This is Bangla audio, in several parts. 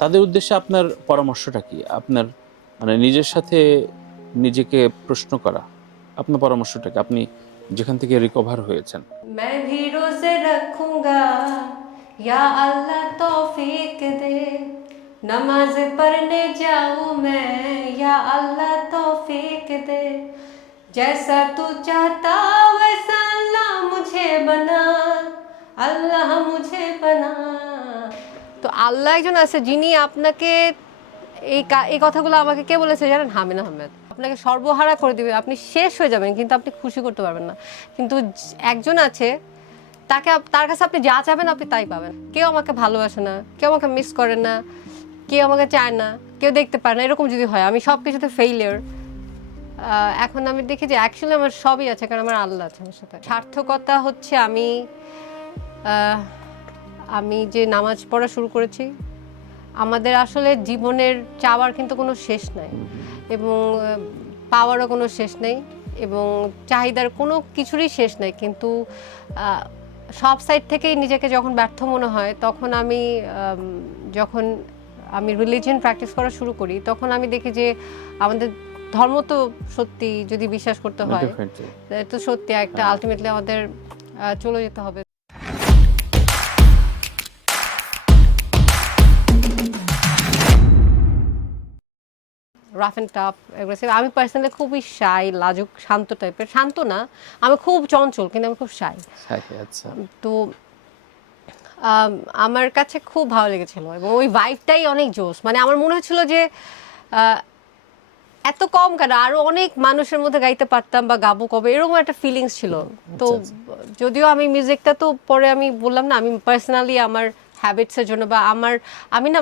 তাদের উদ্দেশ্যে আপনার পরামর্শটা কি? আপনার মানে নিজের সাথে নিজেকে প্রশ্ন করা, আপনার পরামর্শটা কি? আপনি যেখান থেকে রিকভার হয়েছেন। मैं भी रोजे रखूंगा या अल्लाह तौफीक दे नमाज पढ़ने जाऊं मैं या अल्लाह तौफीक दे जैसा तू चाहता वैसा अल्लाह मुझे बना আল্লাহ মুঝে বানা। তো আল্লাহ একজন আছে যিনি আপনাকে এই কথাগুলো আমাকে কে বলেছে জানেন? হামিদ আহমেদ। আপনাকে সর্বহারা করে দিবে, আপনি শেষ হয়ে যাবেন কিন্তু আপনি খুশি করতে পারবেন না। কিন্তু একজন আছে, তার কাছে আপনি যা চাবেন আপনি তাই পাবেন। কেউ আমাকে ভালোবাসে না, কেউ আমাকে মিস করে না, কেউ আমাকে চায় না, কেউ দেখতে পারে না, এরকম যদি হয় আমি সব কিছুতে ফেইলিয়ার। এখন আমি দেখি যে অ্যাকচুয়ালি আমার সবই আছে, কারণ আমার আল্লাহ আছে আমার সাথে। সার্থকতা হচ্ছে আমি যে নামাজ পড়া শুরু করেছি। আমাদের আসলে জীবনের চাওয়ার কিন্তু কোনো শেষ নাই, এবং পাওয়ারও কোনো শেষ নেই, এবং চাহিদার কোনো কিছুরই শেষ নেই। কিন্তু সব সাইড থেকেই নিজেকে যখন ব্যর্থ মনে হয়, তখন যখন আমি রিলিজিয়ন প্র্যাকটিস করা শুরু করি, তখন আমি দেখি যে আমাদের ধর্ম তো সত্যি যদি বিশ্বাস করতে হয়, তো সত্যি একটা আলটিমেটলি আমাদের চলে যেতে হবে। Rough and tough aggressive. আমি পার্সোনালি খুবই শাই, লাজুক, শান্ত টাইপের। শান্ত না, আমি খুব চঞ্চল, কিন্তু আমি খুব শাই। আচ্ছা। তো আমার কাছে খুব ভালো লেগেছিল, এবং ওই ভাইবটাই অনেক জোশ। মানে আমার মনে হচ্ছিল যে এত কম কেন, আরো অনেক মানুষের মধ্যে গাইতে পারতাম বা গাবো কবে, এরকম একটা ফিলিংস ছিল। তো যদিও আমি মিউজিকটা তো পরে আমি বললাম না, আমি পার্সোনালি আমার হ্যাবিটসের জন্য বা আমি না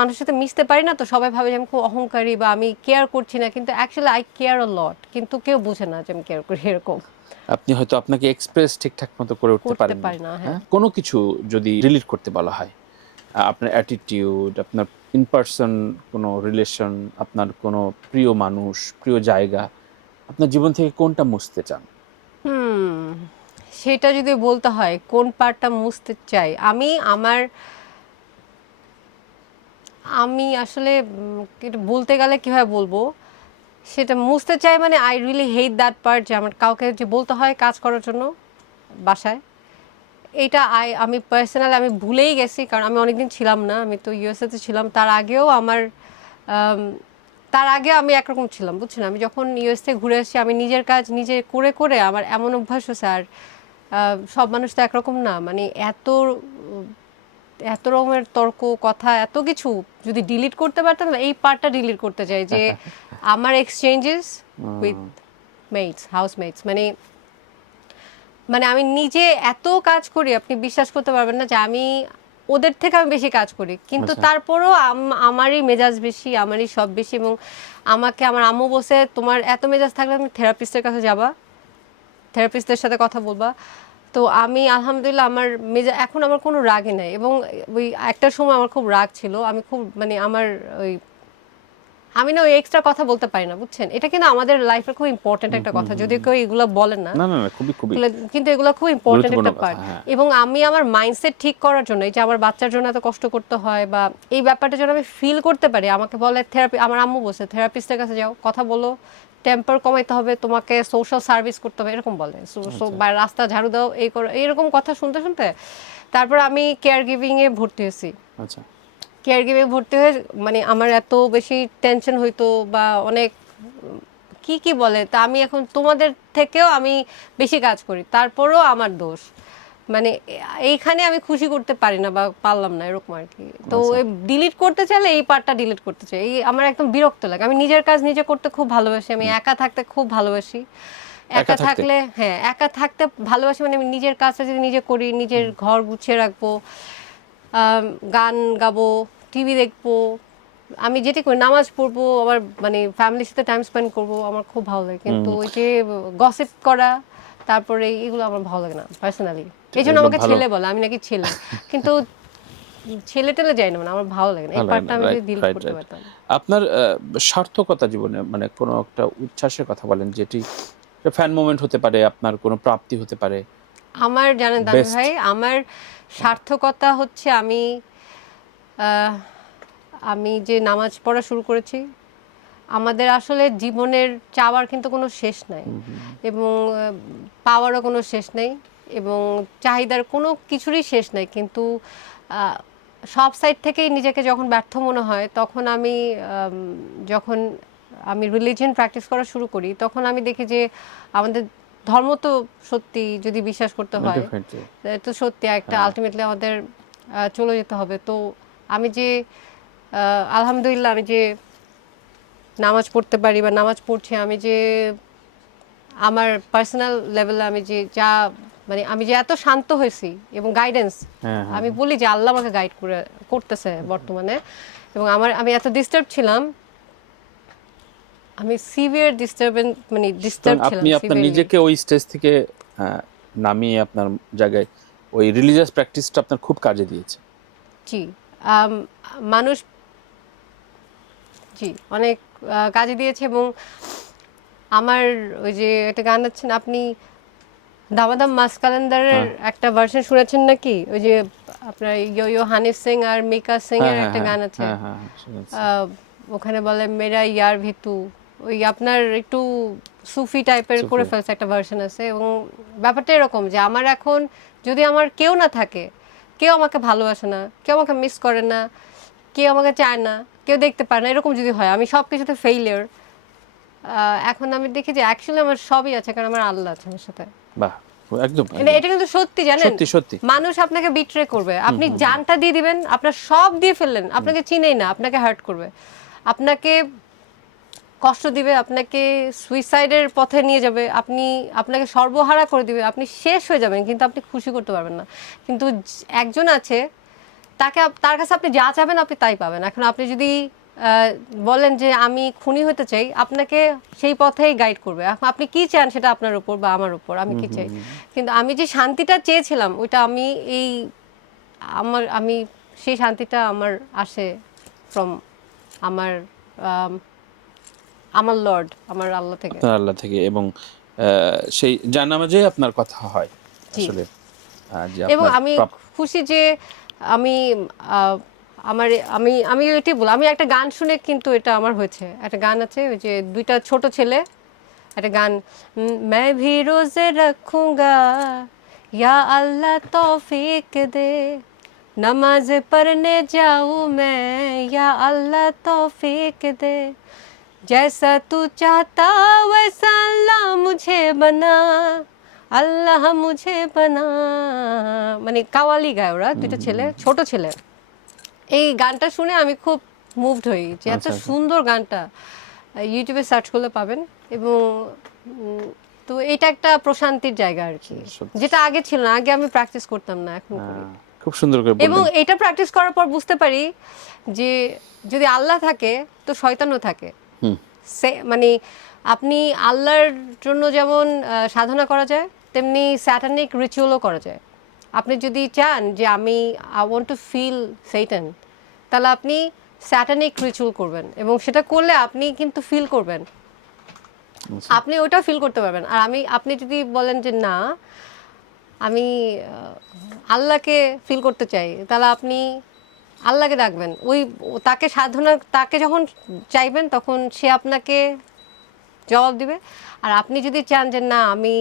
মানুষের সাথে মিশতে পারি না, তো সবাই ভাবে যে আমি খুব অহংকারী বা আমি কেয়ার করছি না, কিন্তু অ্যাকচুয়ালি আই কেয়ার আ লট, কিন্তু কেউ বুঝে না যে আমি কেয়ার করি এরকম। আপনি হয়তো আপনাকে এক্সপ্রেস ঠিকঠাক মতো করে উঠতে পারেন না। হ্যাঁ, কোনো কিছু যদি ডিলিট করতে বলা হয়, আপনার অ্যাটিটিউড, আপনার ইন পার্সন কোনো রিলেশন, আপনার কোনো প্রিয় মানুষ, প্রিয় জায়গা, আপনার জীবন থেকে কোনটা মুছতে চান? সেটা যদি বলতে হয় কোন পার্টটা মুছতে চাই, আমি আসলে এটা বলতে গেলে কিভাবে বলবো, সেটা মুছতে চাই মানে I really hate that part, যে আমার কাউকে যে বলতে হয় কাজ করার জন্য বাসায়। এইটা আমি পার্সোনালি আমি ভুলেই গেছি, কারণ আমি অনেকদিন ছিলাম না, আমি তো ইউএসএতে ছিলাম। তার আগে আমি একরকম ছিলাম, বুঝছেন? আমি যখন ইউএস থেকে ঘুরে আসছি, আমি নিজের কাজ নিজে করে করে আমার এমন অভ্যাস হয়েছে। আর সব মানুষ তো একরকম না, মানে এত রকমের তর্ক কথা এত কিছু যদি ডিলিট করতে পারতাম না, এই পার্টটা ডিলিট করতে চাই, যে আমার এক্সচেঞ্জেস উইথ হাউসমেটস, মানে মানে আমি নিজে এত কাজ করি, আপনি বিশ্বাস করতে পারবেন না যে ওদের থেকে আমি বেশি কাজ করি, কিন্তু তারপরও আমারই মেজাজ বেশি, আমারই সব বেশি। এবং আমাকে আমার আম্মু বসে, তোমার এত মেজাজ থাকলে তুমি থেরাপিস্টের কাছে যাবা, থেরাপিস্টের সাথে কথা বলবা। তো আমি আলহামদুলিল্লাহ এখন আমার কোনো রাগই নাই। এবং ওই একটা সময় আমার খুব রাগ ছিল, আমি খুব মানে আমি না ওই এক্সট্রা কথা বলতে পারি না, বুঝছেন? এটা কিন্তু আমাদের লাইফের খুব ইম্পর্টেন্ট একটা কথা, যদিও কেউ এগুলো বলে না, না না না, খুবই খুবই কিন্তু এগুলো খুব ইম্পর্টেন্ট গুরুত্বপূর্ণ একটা কথা। পার্ট। এবং আমি আমার মাইন্ডসেট ঠিক করার জন্য, এই যে আমার বাচ্চার জন্য এত কষ্ট করতে হয় বা এই ব্যাপারটা যেন আমি ফিল করতে পারি, আমাকে বলে আমার আম্মু বসে থেরাপিস্টের কাছে যাও, কথা বলো, টেম্পার কমাইতে হবে, তোমাকে সোশ্যাল সার্ভিস করতে হবে, এরকম বলে। বা রাস্তা ঝাড়ু দাও, এই করো, এইরকম কথা শুনতে শুনতে তারপর আমি কেয়ার গিভিংয়ে ভর্তি হয়েছি। আচ্ছা। কেয়ার গিভিং ভর্তি হয়ে মানে আমার এত বেশি টেনশন হইতো বা অনেক কি বলে, তা আমি এখন তোমাদের থেকেও আমি বেশি কাজ করি, তারপরেও আমার দোষ। মানে এইখানে আমি খুশি করতে পারি না বা পারলাম না, এরকম আর কি। তো ডিলিট করতে চাইলে এই পার্টটা ডিলিট করতে চাই, এই আমার একদম বিরক্ত লাগে। আমি নিজের কাজ নিজে করতে খুব ভালোবাসি, আমি একা থাকতে খুব ভালোবাসি। একা থাকতে ভালোবাসি, মানে আমি নিজের কাজটা যদি নিজে করি, নিজের ঘর গুছিয়ে রাখবো, গান গাবো, টিভি দেখবো, আমি যেটি করি, নামাজ পড়বো, আবার মানে ফ্যামিলির সাথে টাইম স্পেন্ড করবো, আমার খুব ভালো লাগে। কিন্তু ওই যে গসিপ করা, তারপরে এগুলো আমার ভালো লাগে না পার্সোনালি। এই জন্য আমাকে ছেলে বলে, আমি নাকি ছেলে, কিন্তু ছেলে টেলে যাই না, মানে আমার ভালো লাগে না। এই পার্টটা আমি যদি ডিলিট করতে পারতাম। আপনার সার্থকতা জীবনে মানে কোনো একটা উচ্ছ্বাসের কথা বলেন, যেটি ফ্যান মোমেন্ট হতে পারে, আপনার কোনো প্রাপ্তি হতে পারে। আমার জানেন তানভীর ভাই, আমার সার্থকতা হচ্ছে আমি যে নামাজ পড়া শুরু করেছি, আমাদের আসলে জীবনের চাওয়ার কিন্তু কোনো শেষ নাই, এবং পাওয়ারও কোনো শেষ নেই, এবং চাহিদার কোনো কিছুরই শেষ নাই। কিন্তু আহ, সব সাইড থেকেই নিজেকে যখন ব্যর্থ মনে হয়, তখন যখন আমি রিলিজিয়ন প্র্যাকটিস করা শুরু করি, তখন আমি দেখি যে আমাদের ধর্ম তো সত্যি যদি বিশ্বাস করতে হয়, ডেফিনেটলি। তো সত্যি একটা আলটিমেটলি আমাদের চলে যেতে হবে। তো আমি যে আলহামদুলিল্লাহ আমি যে নামাজ পড়তে পারি বা নামাজ পড়ছি, আমি যে আমার পার্সোনাল লেভেলে আমি যে যা মানে আমি যে এত শান্ত হয়েছি, এবং গাইডেন্স, হ্যাঁ, হ্যাঁ, আমি বলি যে আল্লাহ আমাকে গাইড করতেছে বর্তমানে। এবং আমি এত ডিস্টার্ব ছিলাম, আমি সিভিয়ার মানে সুতরাং ডিস্টার্ব ছিলাম আপনি আপনার সিভিয়ারলি। নিজেকে ওই স্টেজ থেকে নামিয়ে আপনার জায়গায় ওই রিলিজিয়াস প্র্যাকটিসটা আপনার খুব কাজে দিয়েছে। জি, আম, মানুষ, জি, অনেক কাজে দিয়েছে। এবং আমার ওই যে একটা গান আছে না, আপনি দামাদাম মাস কালেন্ডারের হ্যাঁ, একটা ভার্সন শুনেছেন নাকি? ওই যে আপনার ইয়ো ইয়ো হানি সিং আর মিকা সিং হ্যাঁ, এর হ্যাঁ, একটা হ্যাঁ, গান আছে, হ্যাঁ, হ্যাঁ, শুনেছি। আহ, ওখানে বলে মেরা ইয়ার ভিতু, ওই আপনার একটু সুফি টাইপের করে সুফি। ফেলছে একটা ভার্সন আছে। এবং ব্যাপারটা এরকম যে আমার এখন যদি আমার কেউ না থাকে, কেউ আমাকে ভালোবাসে না, কেউ আমাকে মিস করে না, কেউ আমাকে চায় না, কেউ দেখতে পারে না, এরকম যদি হয় আমি সব কিছুতে ফেইলিয়ার, এখন আমি দেখি যে অ্যাকচুয়ালি আমার সবই আছে, কারণ আমার আল্লাহ আছে আমার সাথে। বাহ, একদম এটা একদম। এটা কিন্তু সত্যি, জানেন, সত্যি সত্যি। মানুষ আপনাকে বিট্রে করবে, আপনি জানটা দিয়ে দিবেন, আপনার সব দিয়ে ফেললেন, আপনাকে চিনেই না, আপনাকে হার্ট করবে, আপনাকে কষ্ট দিবে, আপনাকে সুইসাইডের পথে নিয়ে যাবে, আপনাকে সর্বহারা করে দিবে, আপনি শেষ হয়ে যাবেন, কিন্তু আপনি খুশি করতে পারবেন না। কিন্তু একজন আছে, তার কাছে আপনি যা চাবেন আপনি তাই পাবেন। এখন আপনি যদি বলেন যে আমি খুনি হতে চাই, আপনাকে সেই পথেই গাইড করবে। এখন আপনি কি চান সেটা আপনার উপর বা আমার উপর, আমি কি চাই। কিন্তু আমি যে শান্তিটা চেয়েছিলাম, ওইটা আমি সেই শান্তিটা আমার আসে ফ্রম আমার আম, আমার লর্ড, আমার আল্লাহ থেকে। আপনার আল্লাহ থেকে, এবং সেই জায়নামাজে আপনার কথা হয় জি। আসলে, যে এবং আপনার আমি খুশি যে আমি আহ, আমার আমি আমি এটাই বল, আমি একটা গান শুনে কিন্তু এটা আমার হয়েছে। একটা গান আছে, ওই যে দুইটা ছোট ছেলে, একটা গান, मैं भी रोजे रखूंगा या अल्लाह तौफीक दे, नमाज पढ़ने जाऊं मैं या अल्लाह तौफीक दे, जैसा तू चाहता वैसा अल्लाह मुझे बना, আল্লাহ মুঝে বানা। মানে কাওয়ালি গায় ওরা, দুটো ছেলে, ছোট ছেলে। এই গানটা শুনে আমি খুব মুভড হই, যে এত আচ্ছা, আচ্ছা। সুন্দর গানটা। ইউটিউবে সার্চ করলে পাবেন। এবং তো এটা একটা প্রশান্তির জায়গা আর কি, সত্যি। যেটা আগে ছিল না। আগে আমি প্র্যাকটিস করতাম না, এখন করি। খুব সুন্দর করে এবং বললেন। এটা প্র্যাকটিস করার পর বুঝতে পারি যে যদি আল্লাহ থাকে তো শয়তানও থাকে। হুম। মানে আপনি আল্লাহর জন্য যেমন সাধনা করা যায়, তেমনি স্যাটানিক রিচুয়ালও করা যায়। আপনি যদি চান যে I want to feel Satan, তাহলে আপনি স্যাটানিক রিচুয়াল করবেন, এবং সেটা করলে আপনি কিন্তু ফিল করবেন, আচ্ছা। আপনি ওটাও ফিল করতে পারবেন। আর আপনি যদি বলেন যে না, আমি আল্লাহকে ফিল করতে চাই, তাহলে আপনি আল্লাহকে ডাকবেন, তাকে সাধনা, তাকে যখন চাইবেন তখন সে আপনাকে জবাব দিবে। আর আপনি যদি চান যে না, আমি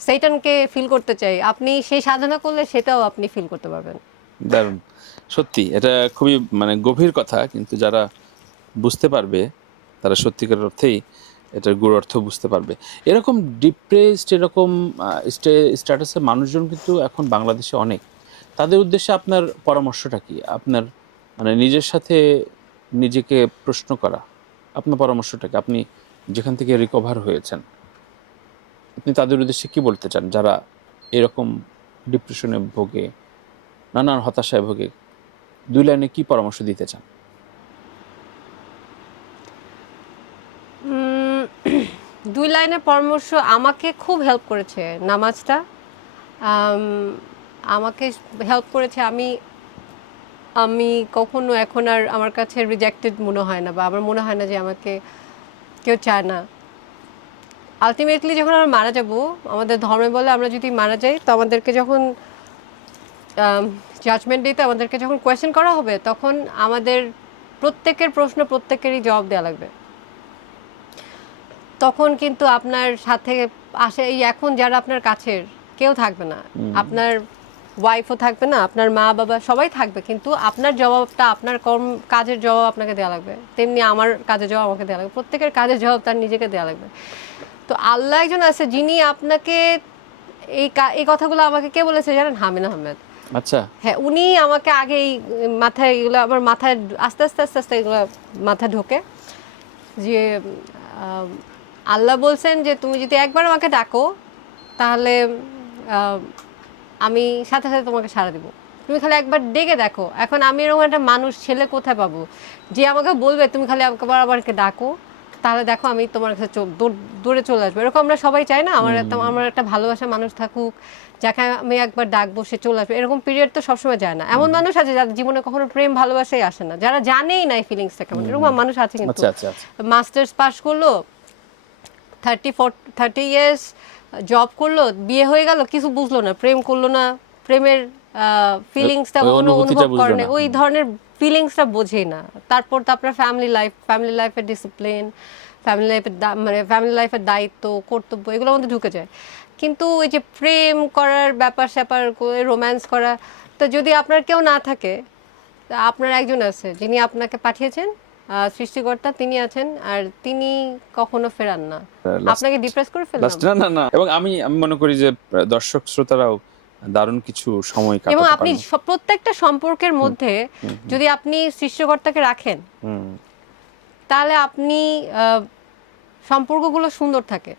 সেইটানকে ফিল করতে চাই, আপনি সেই সাধনা করলে সেটাও আপনি ফিল করতে পারবেন। দারুণ। সত্যি এটা খুবই মানে গভীর কথা, কিন্তু যারা বুঝতে পারবে তারা সত্যিকার অর্থেই এটার গূঢ় অর্থ বুঝতে পারবে। এরকম ডিপ্রেসড, এরকম স্ট্যাটাসের মানুষজন কিন্তু এখন বাংলাদেশে অনেক। তাদের উদ্দেশ্যে আপনার পরামর্শটা কি? আপনার মানে নিজের সাথে নিজেকে প্রশ্ন করা, আপনার পরামর্শটা কি? আপনি যেখান থেকে রিকভার হয়েছেন, আপনি তাদের উদ্দেশ্যে কি বলতে চান যারা এরকম ডিপ্রেশনে ভোগে, নানান হতাশায় ভোগে? ২ লাইনে কি পরামর্শ দিতে চান? উম, 2 লাইনের পরামর্শ, আমাকে খুব হেল্প করেছে নামাজটা। আম, আমাকে হেল্প করেছে। আমি আমি কখনো এখন আর আমার কাছে রিজেক্টেড মনে হয় না, বা আমার মনে হয় না যে আমাকে কেউ চায় না। আলটিমেটলি যখন আমরা মারা যাব, আমাদের ধর্মে বলে আমরা যদি মারা যাই, তো আমাদেরকে যখন জাজমেন্ট ডেতে আমাদেরকে যখন কোয়েশ্চেন করা হবে তখন আমাদের প্রত্যেকের প্রশ্ন প্রত্যেকেরই জবাব দেওয়া লাগবে। তখন কিন্তু আপনার সাথে আসে এই এখন যারা আপনার কাছের কেউ থাকবে না, আপনার ওয়াইফও থাকবে না, আপনার মা বাবা সবাই থাকবে, কিন্তু আপনার জবাবটা আপনার কাজের জবাব আপনাকে দেওয়া লাগবে, তেমনি আমার কাজের জবাব আমাকে দেওয়া লাগবে, প্রত্যেকের কাজের জবাব তার নিজেকে দেওয়া লাগবে। তো আল্লাহ একজন আছে যিনি আপনাকে এই কথাগুলো আমাকে কে বলেছে জানেন? হামিদ আহমেদ। আচ্ছা, হ্যাঁ, উনি আমাকে আগে এই মাথায় এগুলো আমার মাথায় আস্তে আস্তে আস্তে আস্তে এগুলো মাথায় ঢোকে যে আল্লাহ বলছেন যে তুমি যদি একবার আমাকে ডাকো তাহলে আমি সাথে সাথে তোমাকে সাড়া দিব, তুমি খালি একবার ডেকে দেখো। এখন আমি এরকম একটা মানুষ ছেলে কোথায় পাবো যে আমাকে বলবে তুমি খালি আমাকে ডাকো, তাহলে দেখো আমি তোমার কাছে দূরে চলে আসবো। এরকম আমরা সবাই চাই না আমার একটা ভালোবাসা মানুষ থাকুক, যাকে আমি একবার ডাকবো সে চলে আসবে। এরকম পিরিয়ড তো সবসময় যায় না। এমন মানুষ আছে যাদের জীবনে কখনো প্রেম ভালোবাসাই আসে না, যারা জানেই না এই ফিলিংসটা কেমন, এরকম মানুষ আছে। কিন্তু আচ্ছা আচ্ছা আচ্ছা, মাস্টার্স পাস করলো, 30 ইয়ার্স জব করলো, বিয়ে হয়ে গেল, কিছু বুঝলো না, প্রেম করলো না, প্রেমের ফিলিংসটা অনুভব করে না, ওই ধরনের ফিলিংসটা বোঝেই না। তারপর তো আপনার ফ্যামিলি লাইফের ডিসিপ্লিন, ফ্যামিলি লাইফের দায়িত্ব কর্তব্য এগুলোর মধ্যে ঢুকে যায়। কিন্তু ওই যে প্রেম করার ব্যাপার স্যাপার রোম্যান্স করা, তো যদি আপনার কেউ না থাকে, আপনার একজন আছে যিনি আপনাকে পাঠিয়েছেন, সৃষ্টিকর্তা তিনি আছেন, আর তিনি কখনো ফেরান না, আপনাকে ডিপ্রেস করে ফেলবেন না না না। এবং আমি মনে করি যে দর্শক শ্রোতারাও দারুণ কিছু সময় কাটাতে এবং পারবেন। আপনি প্রত্যেকটা সম্পর্কের মধ্যে যদি আপনি সৃষ্টিকর্তাকে রাখেন তাহলে আপনি সম্পর্কগুলো সুন্দর থাকে।